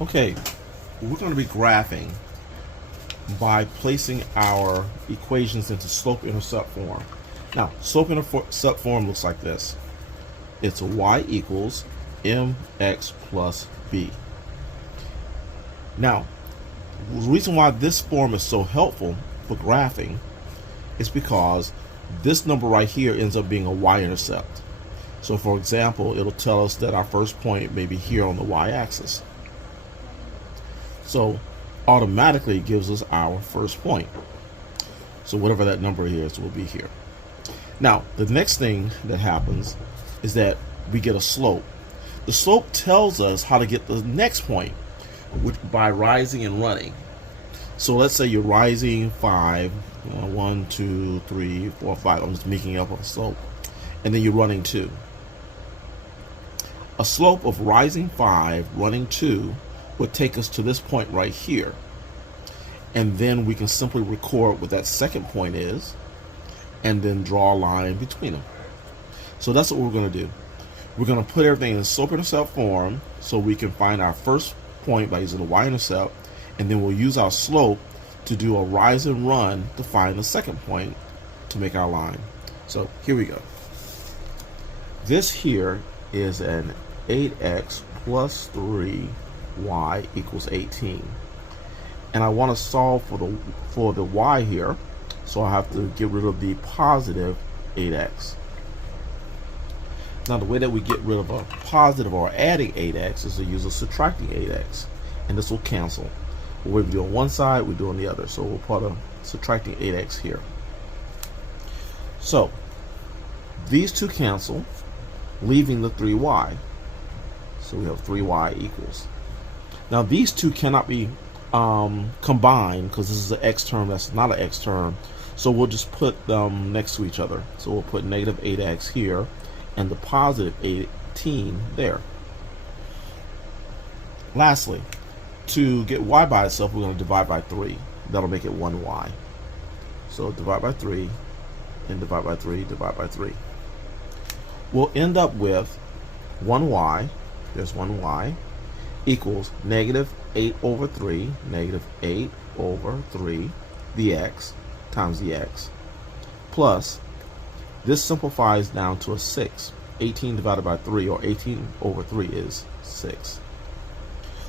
Okay, we're going to be graphing by placing our equations into slope-intercept form. Now, slope-intercept form looks like this. It's y equals mx plus b. Now, the reason why this form is so helpful for graphing is because this number right here ends up being a y-intercept. So for example, it'll tell us that our first point may be here on the y-axis. So automatically it gives us our first point. So whatever that number is will be here. Now, the next thing that happens is that we get a slope. The slope tells us how to get the next point, which by rising and running. So let's say you're rising 5, 1, 2, 3, 4, 5. I'm just making up a slope. And then you're running 2. A slope of rising 5, running 2 would take us to this point right here. And then we can simply record what that second point is and then draw a line between them. So that's what we're going to do. We're going to put everything in slope-intercept form so we can find our first point by using the y-intercept, and then we'll use our slope to do a rise and run to find the second point to make our line. So here we go. This here is an 8x plus 3y equals 18. And I want to solve for the y here, so I have to get rid of the positive 8x. Now the way that we get rid of a positive or adding 8x is to use a subtracting 8x, and this will cancel. What we do on one side, we do on the other. So we'll put a subtracting 8x here. So these two cancel, leaving the 3y. So we have 3y equals. Now these two cannot be combined because this is an x term that's not an x term. So we'll just put them next to each other. So we'll put negative 8x here and the positive 18 there. Lastly, to get y by itself, we're going to divide by 3. That'll make it 1y. So divide by 3 and divide by 3, divide by 3. We'll end up with 1y, there's 1y, equals negative 8 over 3, negative 8 over 3, the x, times the x, plus, this simplifies down to a 6. 18 divided by 3, or 18 over 3 is 6.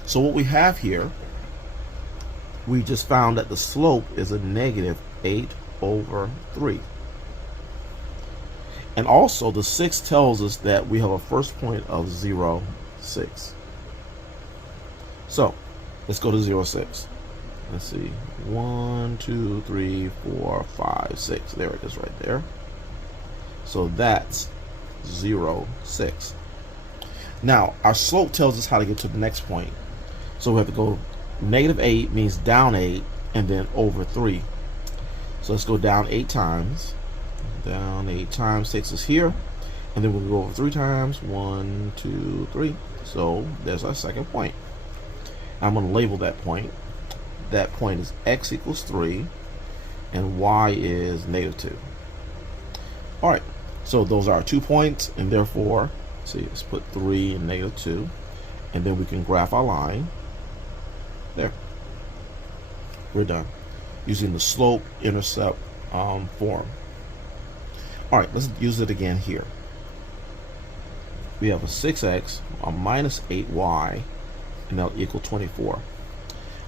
So what we have here, we just found that the slope is a negative 8 over 3. And also the 6 tells us that we have a first point of 0, 6. So let's go to 0, 6. Let's see, 1, 2, 3, 4, 5, 6. There it is right there. So that's 0, 6. Now our slope tells us how to get to the next point. So we have to go negative 8 means down 8 and then over 3. So let's go down 8 times. Down 8 times, 6 is here. And then we'll go over 3 times. 1, 2, 3. So there's our second point. I'm going to label that point. That point is x equals 3 and y is negative 2. Alright, so those are our 2 points, and therefore, let's put 3 and negative 2, and then we can graph our line. There. We're done. Using the slope-intercept form. Alright, let's use it again here. We have a 6x, a minus 8y, and that'll equal 24.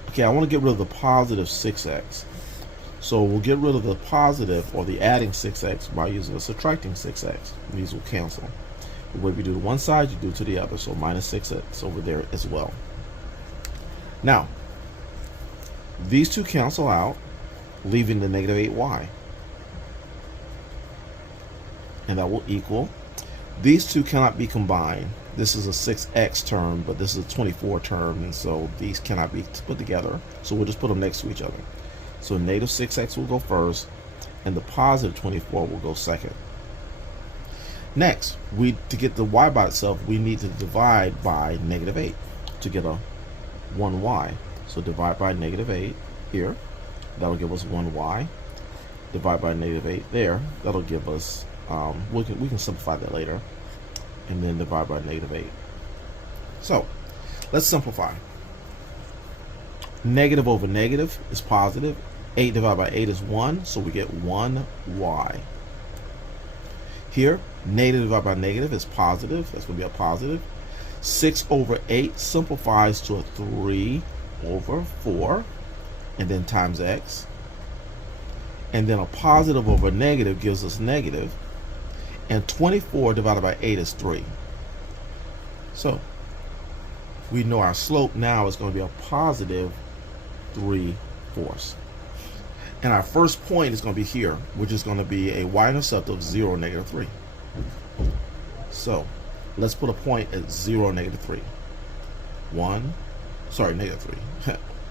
Okay, I want to get rid of the positive 6x. So we'll get rid of the positive or the adding 6x by using a subtracting 6x. These will cancel. The way we do to one side, you do to the other. So minus 6x over there as well. Now, these two cancel out, leaving the negative 8y. And that will equal. These two cannot be combined. This is a 6x term, but this is a 24 term, and so these cannot be put together. So we'll just put them next to each other. So negative 6x will go first, and the positive 24 will go second. Next, to get the y by itself, we need to divide by negative 8 to get a 1y. So divide by negative 8 here. That'll give us 1y. Divide by negative 8 there. That'll give us, we can simplify that later. And then divide by negative 8. So let's simplify. Negative over negative is positive. 8 divided by 8 is 1, so we get 1y. Here, negative divided by negative is positive. That's going to be a positive. 6 over 8 simplifies to a 3 over 4, and then times x. And then a positive over negative gives us negative. And 24 divided by 8 is 3. So we know our slope now is going to be a positive 3/4. And our first point is going to be here, which is going to be a y-intercept of 0, -3. So let's put a point at 0, -3. 1, sorry, -3.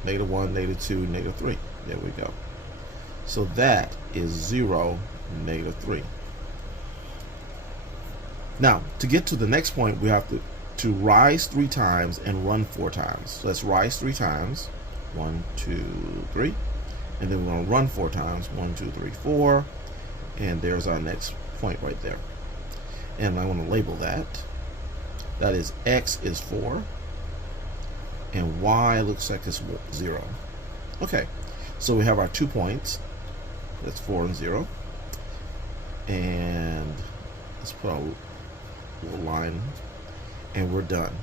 -1, -2, -3. There we go. So that is 0, -3. Now, to get to the next point, we have to rise 3 times and run 4 times. So let's rise 3 times. 1, 2, 3. And then we're going to run 4 times. 1, 2, 3, 4. And there's our next point right there. And I want to label that. That is x is 4. And y looks like it's 0. Okay, so we have our 2 points. That's 4 and 0. And let's put a little line. And we're done.